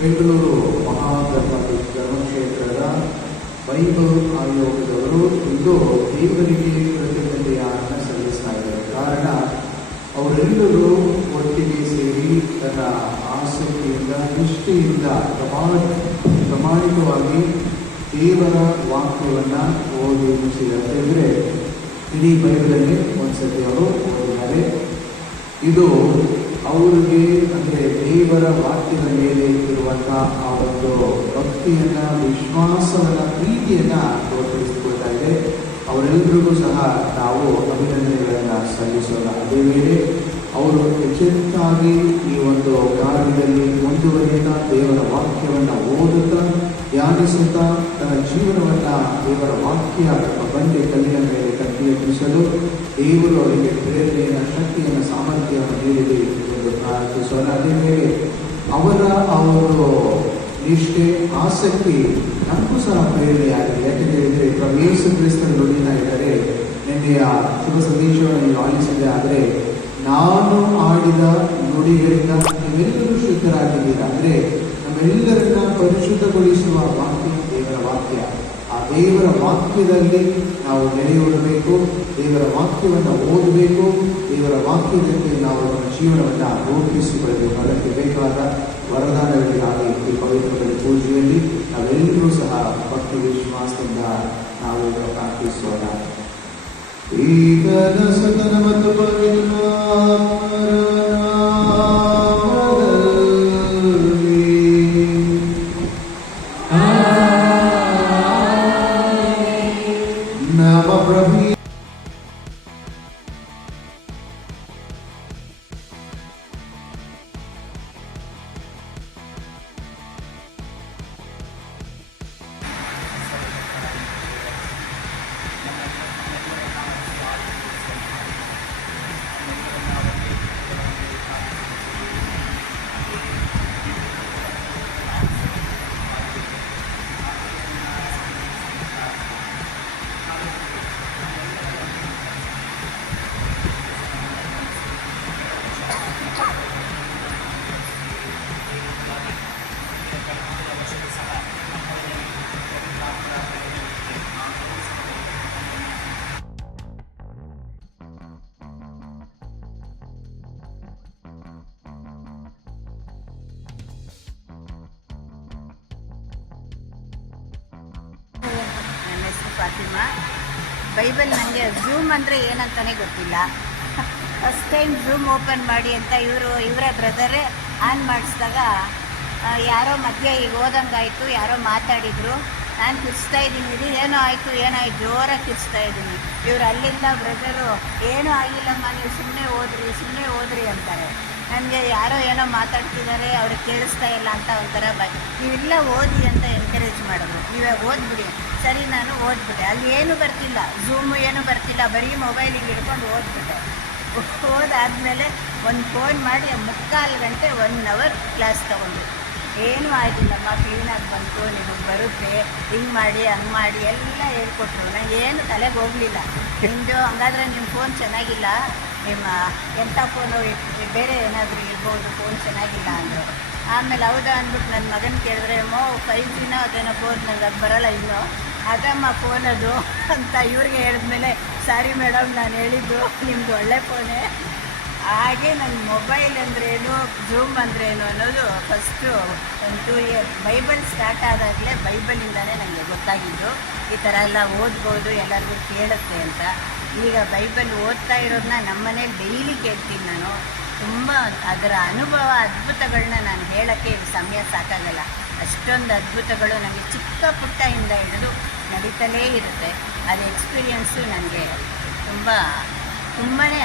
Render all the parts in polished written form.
Bengaluru ಧರ್ಮಕ್ಷೇತ್ರದ Bible ಆಯೋಗದವರು ಇಂದು ದೇವರಿಗೆ ಕೃತಜ್ಞತೆಯನ್ನು ಸಲ್ಲಿಸ್ತಾ ಇದ್ದಾರೆ. ಕಾರಣ ಅವರೆಲ್ಲರೂ ಒಟ್ಟಿಗೆ ಸೇರಿ ತನ್ನ ಆಸಕ್ತಿಯಿಂದ ನಿಷ್ಠೆಯಿಂದ ಪ್ರಾಮಾಣಿಕವಾಗಿ ದೇವರ ವಾಕ್ಯವನ್ನು ಓದಿ ಮುಗಿಸಿದರೆ ಇಡೀ ಬೈಬಲನ್ನೇ ಒಂದ್ಸತಿ ಅವರು ಓದಿದ್ದಾರೆ. ಇದು ಅವರಿಗೆ ಅಂದರೆ ದೇವರ ವಾಕ್ಯದ ಮೇಲೆ ಇರುವಂತಹ ಆ ಒಂದು ಭಕ್ತಿಯನ್ನ, ವಿಶ್ವಾಸವನ್ನ, ಪ್ರೀತಿಯನ್ನ ತೋರ್ಪಡಿಸಿಕೊಳ್ತಾ ಇದೆ. ಅವರೆಲ್ಲರಿಗೂ ಸಹ ನಾವು ಅಭಿನಂದನೆಗಳನ್ನು ಸಲ್ಲಿಸೋಣ. ಅದೇ ವೇಳೆ ಅವರು ಹೆಚ್ಚೆಚ್ಚಾಗಿ ಈ ಒಂದು ಕಾರ್ಯದಲ್ಲಿ ಮುಂದುವರಿಯುತ್ತಾ ದೇವರ ವಾಕ್ಯವನ್ನು ಓದುತ್ತಾ ಧ್ಯಾನಿಸುತ್ತಾ ತನ್ನ ಜೀವನವನ್ನು ದೇವರ ವಾಕ್ಯ ಬಂಡೆ ಕಲ್ಲಿನ ಮೇಲೆ ಕಟ್ಟಿಯಲು ದೇವರು ಅವರಿಗೆ ಪ್ರೇರಣೆಯನ್ನು, ಶಕ್ತಿಯನ್ನು, ಸಾಮರ್ಥ್ಯವನ್ನು ನೀಡಿದೆ ಎಂದು ಪ್ರಾರ್ಥಿಸೋಣ. ಅದೇ ಮೇಲೆ ಅವರು ನಿಷ್ಠೆ, ಆಸಕ್ತಿ ನಮಗೂ ಸಹ ಪ್ರೇರಣೆಯಾಗಿದೆ. ಯಾಕೆಂತ ಹೇಳಿದರೆ ಪ್ರಭು ಯೇಸು ಕ್ರಿಸ್ತನ ನುಡಿನ ಇದ್ದರೆ ನಿನ್ನೆಯ ಶುಭ ಸಂದೇಶವನ್ನು ನೀವು ಆಲಿಸಿದೆ. ಆದರೆ ನಾನು ಆಡಿದ ನುಡಿಗಳಿಂದ ನೀವೆಲ್ಲರೂ ಶುದ್ಧರಾಗಿದ್ದೀರಾ. ಅಂದರೆ ನಮ್ಮೆಲ್ಲರನ್ನ ಪರಿಶುದ್ಧಗೊಳಿಸುವ ವಾಕ್ಯ ದೇವರ ವಾಕ್ಯ. ಆ ದೇವರ ವಾಕ್ಯದಲ್ಲಿ ನಾವು ನೆಲೆಯೂರಬೇಕು, ದೇವರ ವಾಕ್ಯವನ್ನು ಓದಬೇಕು, ದೇವರ ವಾಕ್ಯದಲ್ಲಿ ನಾವು ನಮ್ಮ ಜೀವನವನ್ನು ರೂಪಿಸಿಕೊಳ್ಳಬೇಕು. ಅದಕ್ಕೆ ಬೇಕಾದ ವರದಾನಗಳಿಗಾಗಿ ಈ ಪವಿತ್ರ ಪೂಜೆಯಲ್ಲಿ ನಾವೆಲ್ಲರೂ ಸಹ ಭಕ್ತಿ ವಿಶ್ವಾಸದಿಂದ ನಾವು ಪ್ರಾರ್ಥಿಸೋಣ. ಈಗದ ಸತನ ಮತ್ತು ಫಾತಿಮಾ. ಬೈಬಲ್ ನನಗೆ ಝೂಮ್ ಅಂದರೆ ಏನಂತಾನೆ ಗೊತ್ತಿಲ್ಲ. ಫಸ್ಟ್ ಟೈಮ್ ಝೂಮ್ ಓಪನ್ ಮಾಡಿ ಅಂತ ಇವರ ಬ್ರದರೇ ಆನ್ ಮಾಡಿಸಿದಾಗ ಯಾರೋ ಮಧ್ಯೆ ಈಗ ಓದಂಗಾಯಿತು, ಯಾರೋ ಮಾತಾಡಿದರು. ನಾನು ಕಿರ್ಸ್ತಾ ಇದ್ದೀನಿ, ಇದು ಏನೋ ಆಯಿತು ಜೋರಾಗಿ ಕಿರ್ಸ್ತಾ ಇದ್ದೀನಿ. ಇವರು ಅಲ್ಲಿಂದ ಬ್ರದರು ಏನೂ ಆಗಿಲ್ಲಮ್ಮ, ನೀವು ಸುಮ್ಮನೆ ಓದ್ರಿ ಅಂತಾರೆ. ನನಗೆ ಯಾರೋ ಏನೋ ಮಾತಾಡ್ತಿದ್ದಾರೆ ಅವ್ರಿಗೆ ಕೇಳಿಸ್ತಾ ಇಲ್ಲ ಅಂತ ಒಂಥರ ನೀವೆಲ್ಲ ಓದಿ ಅಂತ ಎನ್ಕರೇಜ್ ಮಾಡೋದು, ನೀವೇ ಓದ್ಬಿಡಿ. ಸರಿ, ನಾನು ಓದ್ಬಿಟ್ಟೆ. ಅಲ್ಲಿ ಏನೂ ಬರ್ತಿಲ್ಲ, ಝೂಮು ಏನೂ ಬರ್ತಿಲ್ಲ, ಬರೀ ಮೊಬೈಲಿಗೆ ಹಿಡ್ಕೊಂಡು ಓದ್ಬಿಟ್ಟೆ. ಓದಾದಮೇಲೆ ಒಂದು ಫೋನ್ ಮಾಡಿ 3/4 ಗಂಟೆ 1 ಅವರ್ ಕ್ಲಾಸ್ ತೊಗೊಂಡು, ಏನೂ ಆಗಿಲ್ಲಮ್ಮ, ಕ್ಲೀನಾಗಿ ಬಂತು, ನಿಮಗೆ ಬರುತ್ತೆ, ಹಿಂಗೆ ಮಾಡಿ ಹಂಗೆ ಮಾಡಿ ಎಲ್ಲ ಹೇಳ್ಕೊಟ್ರು. ನನಗೇನು ತಲೆಗೆ ಹೋಗಲಿಲ್ಲ. ನಿಮ್ಮದು ಹಂಗಾದ್ರೆ ನಿಮ್ಮ ಫೋನ್ ಚೆನ್ನಾಗಿಲ್ಲ, ನಿಮ್ಮ ಎಂಥ ಫೋನು ಬೇರೆ ಏನಾದರೂ ಇರ್ಬೋದು, ಫೋನ್ ಚೆನ್ನಾಗಿಲ್ಲ ಅಂದರು. ಆಮೇಲೆ ಹೌದಾ ಅಂದ್ಬಿಟ್ಟು ನನ್ನ ಮಗನ ಕೇಳಿದ್ರೆ 5G ಅದೇನೋ ಫೋನ್, ನನಗೆ ಅದು ಬರೋಲ್ಲ ಇನ್ನೂ, ಅದಮ್ಮ ಫೋನ್ ಅದು ಅಂತ ಇವ್ರಿಗೆ ಹೇಳಿದ್ಮೇಲೆ, ಸಾರಿ ಮೇಡಮ್, ನಾನು ಹೇಳಿದ್ದು ನಿಮ್ಮದು ಒಳ್ಳೆ ಫೋನೇ. ಹಾಗೆ ನನ್ನ ಮೊಬೈಲ್ ಅಂದ್ರೇನು, ಝೂಮ್ ಅಂದ್ರೇನು ಅನ್ನೋದು ಫಸ್ಟು ಒಂದು 2 ಇಯರ್ ಬೈಬಲ್ ಸ್ಟಾರ್ಟ್ ಆದಾಗಲೇ ಬೈಬಲಿಂದನೇ ನನಗೆ ಗೊತ್ತಾಗಿದ್ದು ಈ ಥರ ಎಲ್ಲ ಓದ್ಬೋದು, ಎಲ್ಲರಿಗೂ ಕೇಳುತ್ತೆ ಅಂತ. ಈಗ ಬೈಬಲ್ ಓದ್ತಾ ಇರೋದನ್ನ ನಮ್ಮ ಮನೇಲಿ ಡೈಲಿ ಕೇಳ್ತೀನಿ ನಾನು. ತುಂಬ ಅದರ ಅನುಭವ, ಅದ್ಭುತಗಳನ್ನ ನಾನು ಹೇಳೋಕ್ಕೆ ಸಮಯ ಸಾಕಾಗಲ್ಲ. ಅಷ್ಟೊಂದು ಅದ್ಭುತಗಳು ನನಗೆ ಚಿಕ್ಕ ಪುಟ್ಟದಿಂದ ಹಿಡಿದು ನಡೀತಲೇ ಇರುತ್ತೆ. ಅದು ಎಕ್ಸ್ಪೀರಿಯೆನ್ಸು ನನಗೆ ತುಂಬಾ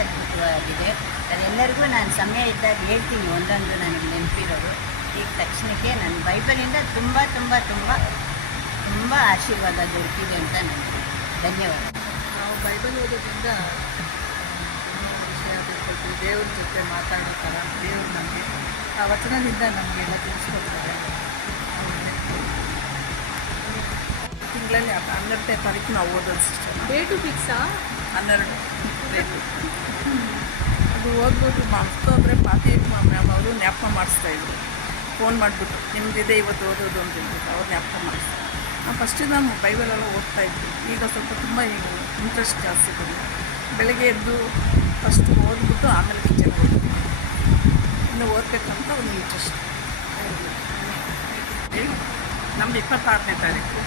ಅದ್ಭುತವಾಗಿದೆ. ಅದೆಲ್ಲರಿಗೂ ನಾನು ಸಮಯ ಇದ್ದಾಗ ಹೇಳ್ತೀನಿ, ಒಂದೊಂದು ನನಗೆ ನೆನಪಿರೋದು. ಈಗ ತಕ್ಷಣಕ್ಕೆ ನನ್ನ ಬೈಬಲಿಂದ ತುಂಬ ತುಂಬ ತುಂಬ ತುಂಬ ಆಶೀರ್ವಾದ ದೊರಕಿದೆ ಅಂತ ನನಗೆ ಧನ್ಯವಾದ. ನಾವು ಬೈಬಲ್ ಓದೋದ್ರಿಂದ ವಿಷಯ ತಿಳ್ಕೊಳ್ತೀವಿ, ದೇವ್ರ ಜೊತೆ ಮಾತಾಡೋ ಥರ ದೇವ್ರು ನಮಗೆ ಆ ವಚನದಿಂದ ನಮಗೆಲ್ಲ ತಿಳಿಸ್ಕೊಡ್ತಾರೆ. ತಿಂಗಳಲ್ಲಿ 12ನೇ ತಾರೀಕು ನಾವು ಓದೋದು ಸಿಸ್ಟರ್. ಡೇಟು ಫಿಕ್ಸಾ? 12 ಡೇಟು. ಅದು ಓದ್ಬಿಟ್ಟು ಮರ್ತೋದ್ರೆ ಪಾತಿ ಮ್ಯಾಮ್ ಅವರು ಜ್ಞಾಪಕ ಮಾಡಿಸ್ತಾಯಿದ್ರು. ಫೋನ್ ಮಾಡಿಬಿಟ್ಟು ನಿಮ್ಮದಿದೆ ಇವತ್ತು ಓದೋದು ಅಂತ ಹೇಳ್ಬಿಟ್ಟು ಅವ್ರು ಜ್ಞಾಪಕ ಮಾಡಿಸ್ತಾರೆ. ನಾವು ಫಸ್ಟಿಂದ ಬೈಬಲೆಲ್ಲ ಓದ್ತಾಯಿದ್ವಿ. ಈಗ ಸ್ವಲ್ಪ ತುಂಬ ಇಂಟ್ರೆಸ್ಟ್ ಜಾಸ್ತಿ ಬಂದಿದೆ. ಬೆಳಗ್ಗೆ ಎದ್ದು ಫಸ್ಟ್ ಓದ್ಬಿಟ್ಟು ಆಮೇಲೆ ಕಿಚನ್ ಓದ್ತೀವಿ. ಇನ್ನು ಓದಬೇಕಂತ ಒಂದು ಇಂಟ್ರೆಸ್ಟ್. ನಮ್ಮದು 26ನೇ ತಾರೀಕು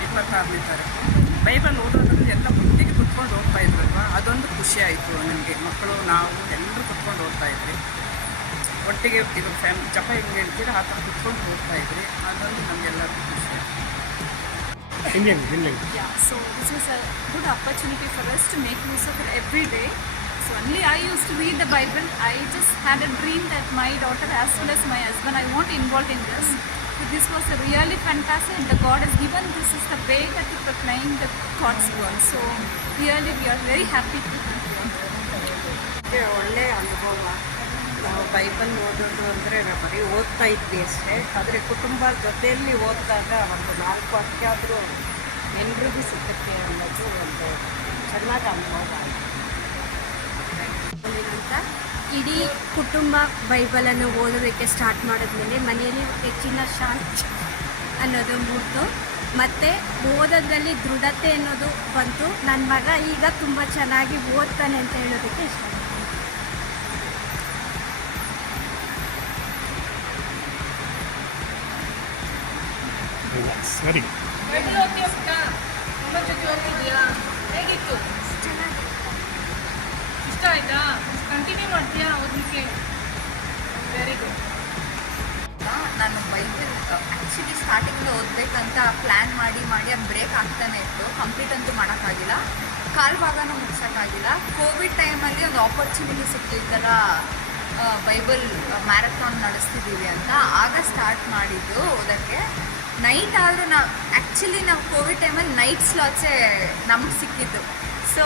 ಬೈಬಲ್ ಓದೋದ್ರಲ್ಲಿ ಎಲ್ಲ ಒಟ್ಟಿಗೆ ಕುತ್ಕೊಂಡು ಓದ್ತಾ ಇದ್ರಲ್ವ, ಅದೊಂದು ಖುಷಿ ಆಯಿತು ನನಗೆ. ಮಕ್ಕಳು ನಾವು ಎಲ್ಲರೂ ಕುತ್ಕೊಂಡು ಓದ್ತಾ ಇದ್ರಿ, ಒಟ್ಟಿಗೆ ಇದು ಜಪ ಹೆಂಗೆ ಹೇಳ್ತೀರ ಆ ಥರ ಕುತ್ಕೊಂಡು ಓದ್ತಾ ಇದ್ರಿ, ಅದೊಂದು ನಮಗೆಲ್ಲರಿಗೂ ಖುಷಿ ಆಯಿತು. Yeah, so this is a good opportunity for us to make use of it every day. So only I used to read the Bible. I just had a dream that my daughter as well as my husband, I want to involve in this. So this was a really fantastic, and the God has given this is the way that to proclaim the God's word. So really we are very happy to ಒಳ್ಳೆಯ ಅನುಭವ. ನಾವು Bible ಓದೋದು ಅಂದರೆ ಬರೀ ಓದ್ತಾ ಇದ್ವಿ ಅಷ್ಟೇ, ಆದರೆ ಕುಟುಂಬ ಜೊತೆಯಲ್ಲಿ ಓದಿದಾಗ ಒಂದು 4 ವಾಕ್ಯಾದರೂ ಎಲ್ರಿಗೂ ಸಿಗುತ್ತೆ ಅನ್ನೋದು ಒಂದು ಚೆನ್ನಾದ ಅನುಭವ. ಅಂತ ಇಡೀ ಕುಟುಂಬ ಬೈಬಲನ್ನು ಓದೋದಕ್ಕೆ ಸ್ಟಾರ್ಟ್ ಮಾಡಿದ್ಮೇಲೆ ಮನೆಯಲ್ಲಿ ಹೆಚ್ಚಿನ ಶಾಂತಿ ಅನ್ನೋದು ಮೂಡ್ತು, ಮತ್ತು ಓದೋದ್ರಲ್ಲಿ ದೃಢತೆ ಅನ್ನೋದು ಬಂತು. ನನ್ನ ಮಗ ಈಗ ತುಂಬ ಚೆನ್ನಾಗಿ ಓದ್ತಾನೆ ಅಂತ ಹೇಳೋದಕ್ಕೆ ಇಷ್ಟ. ಸರಿ, ಹೇಗಿತ್ತು? ಚೆನ್ನಾಗಿ ಇಷ್ಟ ಆಯ್ತಾ? ಕಂಟಿನ್ಯೂ ಮಾಡ್ತೀಯಾ ಓದಲಿಕ್ಕೆ? Very good. ನಾನು ಬೈಬಲ್ ಆ್ಯಕ್ಚುಲಿ ಸ್ಟಾರ್ಟಿಂಗಿಂದ ಓದಬೇಕಂತ ಪ್ಲ್ಯಾನ್ ಮಾಡಿ ಅದು ಬ್ರೇಕ್ ಆಗ್ತಾನೆ ಇತ್ತು. ಕಂಪ್ಲೀಟ್ ಅಂತೂ ಮಾಡೋಕ್ಕಾಗಿಲ್ಲ, ಕಾಲು ಭಾಗನೂ ಮುಗಿಸೋಕ್ಕಾಗಿಲ್ಲ. ಕೋವಿಡ್ ಟೈಮಲ್ಲಿ ಒಂದು ಆಪರ್ಚುನಿಟಿ ಸಿಕ್ತು, ಈ ಥರ ಬೈಬಲ್ ಮ್ಯಾರಥಾನ್ ನಡೆಸ್ತಿದ್ದೀವಿ ಅಂತ. ಆಗ ಸ್ಟಾರ್ಟ್ ಮಾಡಿದ್ದು ಓದೋಕ್ಕೆ. ನೈಟ್ ಆದರೂ ನಾವು ಕೋವಿಡ್ ಟೈಮಲ್ಲಿ ನೈಟ್ ಸ್ಲಾಟ್ಸೇ ನಮ್ಗೆ ಸಿಕ್ಕಿದ್ದು. ಸೊ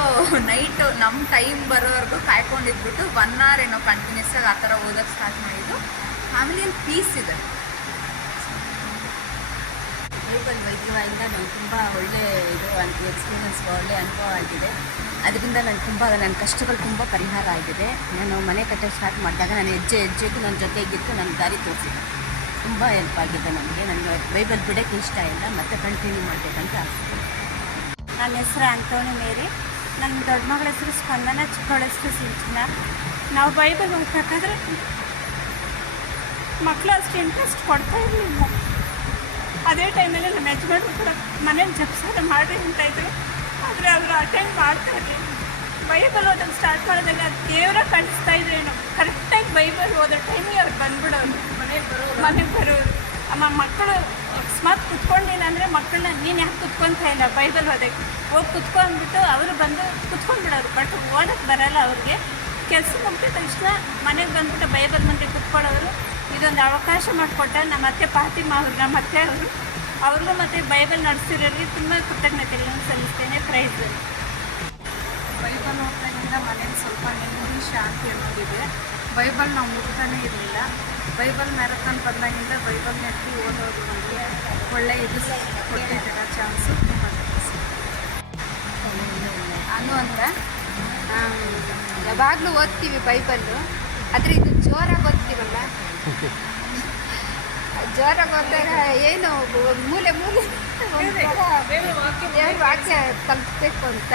ನೈಟು ನಮ್ಮ ಟೈಮ್ ಬರೋವರೆಗೂ ಕಾಯ್ಕೊಂಡಿದ್ಬಿಟ್ಟು 1 hour ಏನೋ ಕಂಟಿನ್ಯೂಸ್ ಆಗಿ ಆ ಥರ ಓದೋಕ್ಕೆ ಸ್ಟಾರ್ಟ್ ಮಾಡಿದ್ದು. ಫ್ಯಾಮಿಲಿಯಲ್ಲಿ ಪೀಸ್ ಇದೆ. ಬೈಬಲ್ ವೈದ್ಯವಾಗಿಂದ ನನಗೆ ತುಂಬ ಒಳ್ಳೆ ಎಕ್ಸ್ಪೀರಿಯನ್ಸ್, ಒಳ್ಳೆ ಅನುಭವ ಆಗಿದೆ. ಅದರಿಂದ ನನ್ನ ಕಷ್ಟಗಳು ತುಂಬ ಪರಿಹಾರ ಆಗಿದೆ. ನಾನು ಮನೆ ಕಟ್ಟೋಕ್ಕೆ ಸ್ಟಾರ್ಟ್ ಮಾಡಿದಾಗ ನಾನು ಹೆಜ್ಜೆಗೂ ನನ್ನ ಜೊತೆಗಿತ್ತು, ನನ್ನ ದಾರಿ ತೋರಿಸಿದೆ. ತುಂಬ ಹೆಲ್ಪ್ ಆಗಿದೆ ನನಗೆ ಬೈಬಲ್ ಬಿಡೋಕ್ಕೆ ಇಷ್ಟ ಇಲ್ಲ, ಮತ್ತು ಕಂಟಿನ್ಯೂ ಮಾಡಬೇಕಂತ ಆಗ್ತದೆ. ನನ್ನ ಹೆಸರು ಆಂಟೋನಿ ಮೇರಿ, ನನ್ನ ದೊಡ್ಡ ಮಗಳ ಹೆಸರು ಸ್ಪಂದನ, ಚಿಕ್ಕವಳ ಹೆಸರು ಸಿಂಚನ. ನಾವು ಬೈಬಲ್ ಓದಬೇಕಾದ್ರೆ ಮಕ್ಕಳು ಅಷ್ಟು ಇಂಟ್ರೆಸ್ಟ್ ಕೊಡ್ತಾ ಇರಲಿಲ್ಲ. ಅದೇ ಟೈಮಲ್ಲಿ ನಮ್ಮ ಯಜಮಾನ್ರು ಕೂಡ ಮನೇಲಿ ಜಪ್ಸಾರ ಮಾಡಿ ಅಂತಾಯಿದ್ರು, ಆದರೆ ಅವರು ಅಟೆಂಡ್ ಮಾಡ್ತಾ ಇರಲಿಲ್ಲ. ಬೈಬಲ್ ಓದೋದು ಸ್ಟಾರ್ಟ್ ಮಾಡಿದಾಗ ಅದು ದೇವರ ಕಳಿಸ್ತಾ ಇದ್ರೇನು, ಕರೆಕ್ಟಾಗಿ ಬೈಬಲ್ ಓದೋ ಟೈಮಿಗೆ ಅವ್ರು ಬಂದ್ಬಿಡೋರು, ಮನೆಗೆ ಬರೋರು. ಮಕ್ಕಳು ಅಕಸ್ಮಾತ್ ಕುತ್ಕೊಂಡಿಲ್ಲ ಅಂದರೆ ಮಕ್ಕಳನ್ನ ನೀನು ಯಾಕೆ ಕುತ್ಕೊತಾ ಇಲ್ಲ ಬೈಬಲ್ ಓದೋಕ್ಕೆ, ಹೋಗಿ ಕುತ್ಕೊಂಡ್ಬಿಟ್ಟು ಅವರು ಬಂದು ಕುತ್ಕೊಂಡ್ಬಿಡೋರು. ಬಟ್ ಓದೋಕ್ಕೆ ಬರೋಲ್ಲ ಅವ್ರಿಗೆ. ಕೆಲಸ ಮುಗಿದ ತಕ್ಷಣ ಮನೆಗೆ ಬಂದ್ಬಿಟ್ಟು ಬೈಬಲ್ ಮುಂದೆ ಕುತ್ಕೊಳ್ಳೋರು. ಇದೊಂದು ಅವಕಾಶ ಮಾಡಿಕೊಟ್ಟ ನಮ್ಮ ಅತ್ತೆ ಫಾತಿಮಾ ಅವರು, ನಮ್ಮ ಅತ್ತೆ ಅವರು, ಅವ್ರಿಗೂ ಮತ್ತು ಬೈಬಲ್ ನಡೆಸಿರೋರಿಗೆ ತುಂಬ ಕೃತಜ್ಞತೆಗಳನ್ನು ಸಲ್ಲಿಸ್ತೇನೆ. ಪ್ರೈಸ್. ಬೈಬಲ್ ಓದ್ದಾಗಿಂದ ಮನೇಲಿ ಸ್ವಲ್ಪ ನೆಮ್ಮದಿ ಶಾಂತಿ ಅನ್ನೋದಿದೆ. ಬೈಬಲ್ ನಾವು ಮುಟ್ತಾನೇ ಇರಲಿಲ್ಲ. ಬೈಬಲ್ ಮ್ಯಾರಥಾನ್ ಬಂದಾಗಿಂದ ಬೈಬಲ್ ನೆಟ್ಟಿ ಓದೋದು ನಮಗೆ ಒಳ್ಳೆಯ ಇದು ಕೊಟ್ಟಿದ್ದೀರ ಚಾನ್ಸು. ತುಂಬ ಅನು ಅಂದರೆ ಯಾವಾಗಲೂ ಓದ್ತೀವಿ ಬೈಬಲ್ಲು, ಆದರೆ ಇದು ಜೋರಾಗಿ ಓದ್ತೀವಲ್ಲ, ಜೋರಾಗಿ ಓದಿದಾಗ ಏನು ಮೂಲೆ ದೇವ್ರ ವಾಕ್ಯ ತಲುಪಬೇಕು ಅಂತ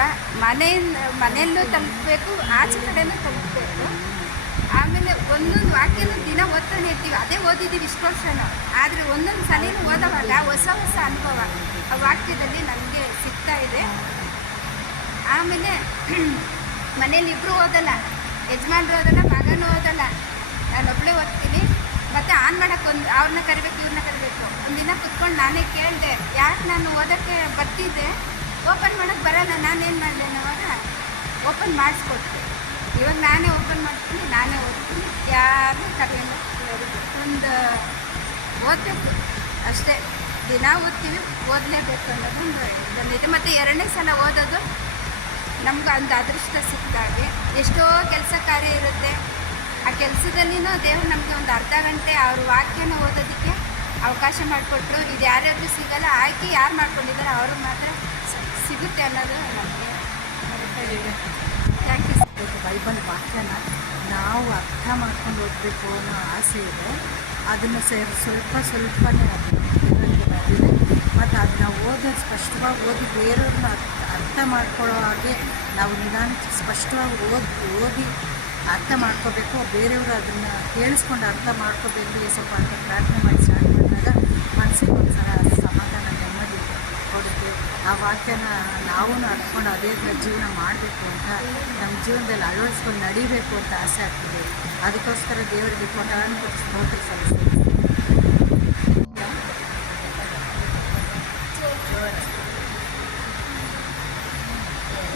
ಮನೆಯಲ್ಲೂ ತಲುಪಬೇಕು, ಆಚೆ ಕಡೆನೂ ತಲುಪಬೇಕು. ಆಮೇಲೆ ಒಂದೊಂದು ವಾಕ್ಯನೂ ದಿನ ಓದ್ತಾನೆ ಇರ್ತೀವಿ, ಅದೇ ಓದಿದ್ದೀವಿ ಇಷ್ಟು ವರ್ಷನೂ. ಆದರೆ ಒಂದೊಂದು ಸಲಿನೂ ಓದೋವಾಗ ಹೊಸ ಅನುಭವ ಆ ವಾಕ್ಯದಲ್ಲಿ ನನಗೆ ಸಿಗ್ತಾ ಇದೆ. ಆಮೇಲೆ ಮನೇಲಿ ಇಬ್ಬರು ಓದಲ್ಲ, ಯಜಮಾನ್ರು ಓದಲ್ಲ, ಮಗನೂ ಓದಲ್ಲ, ನಾನೊಬ್ಬಳೇ ಓದ್ತೀನಿ. ಮತ್ತು ಆನ್ ಮಾಡೋಕ್ಕೆ ಅವ್ರನ್ನ ಕರಿಬೇಕು, ಇವ್ರನ್ನ ಕರಿಬೇಕು. ಒಂದಿನ ಕುತ್ಕೊಂಡು ನಾನೇ ಕೇಳಿದೆ, ಯಾಕೆ ನಾನು ಓದೋಕ್ಕೆ ಬರ್ತಿದ್ದೆ, ಓಪನ್ ಮಾಡೋಕ್ಕೆ ಬರೋಲ್ಲ, ನಾನೇನು ಮಾಡಿದೆ ಅನ್ನೋವಾಗ ಓಪನ್ ಮಾಡಿಸ್ಕೊಡ್ತೀನಿ. ಇವಾಗ ನಾನೇ ಓಪನ್ ಮಾಡ್ತೀನಿ, ನಾನೇ ಓದ್ತೀನಿ, ಯಾರು ಕರೆಯಲ್ಲ. ಒಂದು ಓದಬೇಕು ಅಷ್ಟೇ, ದಿನ ಓದ್ತೀವಿ, ಓದಲೇಬೇಕು ಅನ್ನೋದೊಂದು ಇದೊಂದಿದೆ. ಮತ್ತು ಎರಡನೇ ಸಲ ಓದೋದು ನಮ್ಗೆ ಒಂದು ಅದೃಷ್ಟ ಸಿಕ್ಕಾಗೆ. ಎಷ್ಟೋ ಕೆಲಸ ಕಾರ್ಯ ಇರುತ್ತೆ, ಆ ಕೆಲಸದಲ್ಲಿನೂ ದೇವರು ನಮಗೆ ಒಂದು ಅರ್ಧ ಗಂಟೆ ಅವ್ರ ವಾಕ್ಯನ ಓದೋದಕ್ಕೆ ಅವಕಾಶ ಮಾಡಿಕೊಟ್ರು. ಇದು ಯಾರ್ಯಾರಿಗೂ ಸಿಗಲ್ಲ, ಆಯ್ಕೆ ಯಾರು ಮಾಡ್ಕೊಂಡಿದ್ದಾರೆ ಅವ್ರಿಗೆ ಮಾತ್ರ ಸಿಗುತ್ತೆ ಅನ್ನೋದು ನಮಗೆ ಥ್ಯಾಂಕ್ ಯು. ಬೈಬಲ್ ವಾಕ್ಯನ ನಾವು ಅರ್ಥ ಮಾಡ್ಕೊಂಡು ಓದಬೇಕು ಅನ್ನೋ ಆಸೆ ಇದೆ. ಅದನ್ನು ಸ್ವಲ್ಪನೇ ಅದರಲ್ಲಿ ಬಂದಿದೆ. ಮತ್ತು ಅದನ್ನ ಓದೋದು ಸ್ಪಷ್ಟವಾಗಿ ಓದಿ ಬೇರೆಯವ್ರನ್ನ ಅರ್ಥ ಮಾಡ್ಕೊಳ್ಳೋ ಹಾಗೆ ನಾವು ನಿಧಾನಕ್ಕೆ ಸ್ಪಷ್ಟವಾಗಿ ಓದಿ ಅರ್ಥ ಮಾಡ್ಕೋಬೇಕು. ಬೇರೆಯವರು ಅದನ್ನು ಕೇಳಿಸ್ಕೊಂಡು ಅರ್ಥ ಮಾಡ್ಕೋಬೇಕು ಸ್ವಲ್ಪ ಅಂತ ಪ್ರಾರ್ಥನೆ ಮಾಡಿ ಸ್ಟಾರ್ಟ್ ಮಾಡಿದಾಗ ಮನಸ್ಸಿಗೆ ಒಂದು ಸಮಾಧಾನ ನೆಮ್ಮದಿ ಕೊಡುತ್ತೆ. ಆ ವಾಕ್ಯನ ನಾವು ಅರ್ತ್ಕೊಂಡು ಅದೇ ಥರ ಜೀವನ ಮಾಡಬೇಕು ಅಂತ ನಮ್ಮ ಜೀವನದಲ್ಲಿ ಅಳವಡಿಸ್ಕೊಂಡು ನಡಿಬೇಕು ಅಂತ ಆಸೆ ಆಗ್ತಿದೆ. ಅದಕ್ಕೋಸ್ಕರ ದೇವರಿಗೆ ಕೊಟ್ಟಾನು ಸ್ತೋತ್ರ ಸಲ್ಲಿಸ್ತೀನಿ.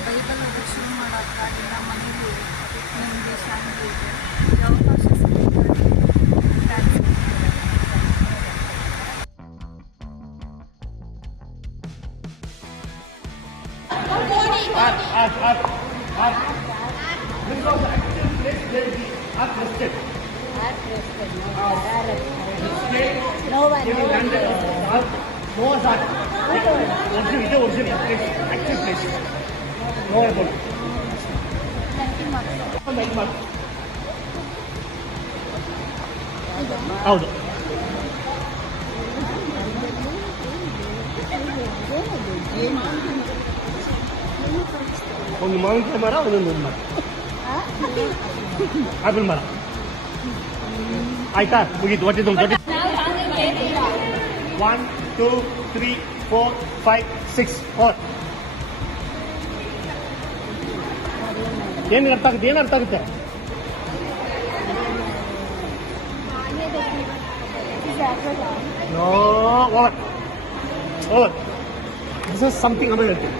ಬೈಬಲ್ ಓದೋಕ್ಕೆ ಶುರು ಮಾಡೋಕ್ಕಾಗಿಲ್ಲ, ಮನೇಲಿ ನಿಮಗೆ ಶಾಂತಿ ಇದೆ, ಅವಕಾಶ ಹೌದು. ಒಂದು ಮಾವಿನಕಾಯಿ ಮರ, ಒಂದೊಂದು ಮರ, ಆಪಲ್ ಮರ. ಆಯ್ತಾ? ಮುಗೀತು. ಒಟ್ಟಿದ್ದು 1 2 3 4 5 6 4. ಏನು ಅರ್ಥ ಆಗುತ್ತೆ? ಏನು ಅರ್ಥ ಆಗುತ್ತೆ? No, what? Oh, this is something ಆಮೇಲೆ ಹೇಳ್ತೀನಿ.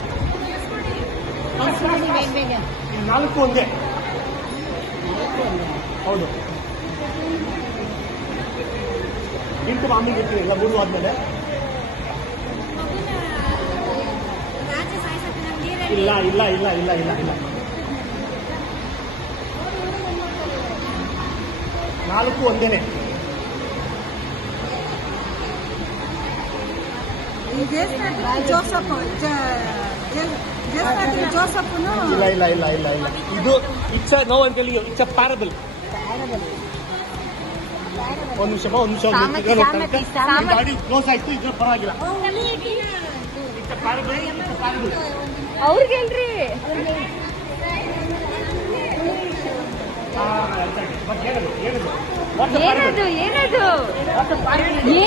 4 ಒಂದೇ. ಹೌದು. ಇಂಟು ಆಮೇಲೆ ಇರ್ತೀನಿ ಇಲ್ಲ 3 ಆದ್ಮೇಲೆ. ಇಲ್ಲ ಇಲ್ಲ ಇಲ್ಲ ಇಲ್ಲ ಇಲ್ಲ ಇಲ್ಲ 4 ಒಂದೇನೆ. ಇಲ್ಲ ಇಲ್ಲ ಇಲ್ಲ ಇಲ್ಲ ಇಲ್ಲ ಇದು ಇಟ್ಸ್ ನೋ ಅಂತ ಹೇಳಿ ಇಟ್ಸ್ ಅ ಪ್ಯಾರಬಲ್. ಒಂದು ನಿಮಿಷ ಗಾಡಿ ಕ್ಲೋಸ್ ಆಯ್ತು, ಇದ್ರ ಪರವಾಗಿಲ್ಲ. It's a parable. ಅವ್ರಿಗೇನ್ರಿ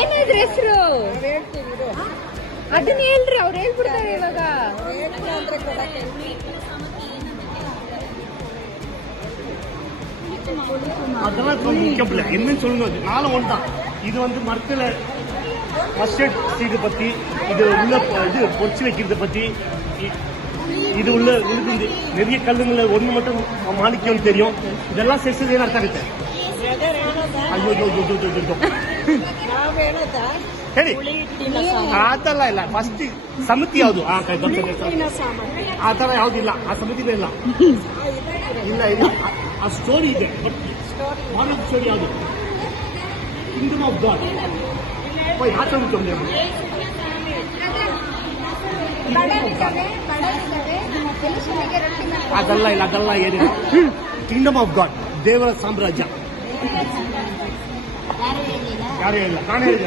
ಏನಾದ್ರು ಹೆಸರು ಅದನ್ನ ಹೇಳ್ರಿ, ಅವ್ರು ಹೇಳ್ಬಿಡ್ತಾರೆ ಇವಾಗ. அதெல்லாம் முக்கியம் என்னன்னு சொல்லணும். நானும் ஒன்றான். இது வந்து மரத்தில் மஸ்டர்ட் சீடு பற்றி, இது உள்ள இது பொறிச்சு வைக்கிறத பற்றி இது உள்ளது நிறைய கல்லுங்களை ஒன்று மட்டும் மாணிக்கம் தெரியும். இதெல்லாம் சேர்த்து ಏನು ಅರ್ಥ ಆಗುತ್ತೆ? ಅಯ್ಯೋ ಹೇಳಿ. ಆತಲ್ಲ ಇಲ್ಲ, ಫಸ್ಟ್ ಸಮಿತಿ ಯಾವುದು ಆ ಥರ ಯಾವುದಿಲ್ಲ, ಆ ಸಮಿತಿನೇ ಇಲ್ಲ. ಇಲ್ಲ ಆ ಸ್ಟೋರಿ ಇದೆ. ಬಟ್ ಮಾನವ ಸ್ಟೋರಿ ಯಾವುದು? Kingdom of god. ಆ ಸಮಿತಿ ಅದಲ್ಲ ಇಲ್ಲ, ಅದಲ್ಲ ಏನಿಲ್ಲ. ಕಿಂಗ್ಡಮ್ ಆಫ್ ಗಾಡ್, ದೇವರ ಸಾಮ್ರಾಜ್ಯ. ಯಾರು ಹೇಳಿಲ್ಲ, ನಾನು ಹೇಳಿದೆ.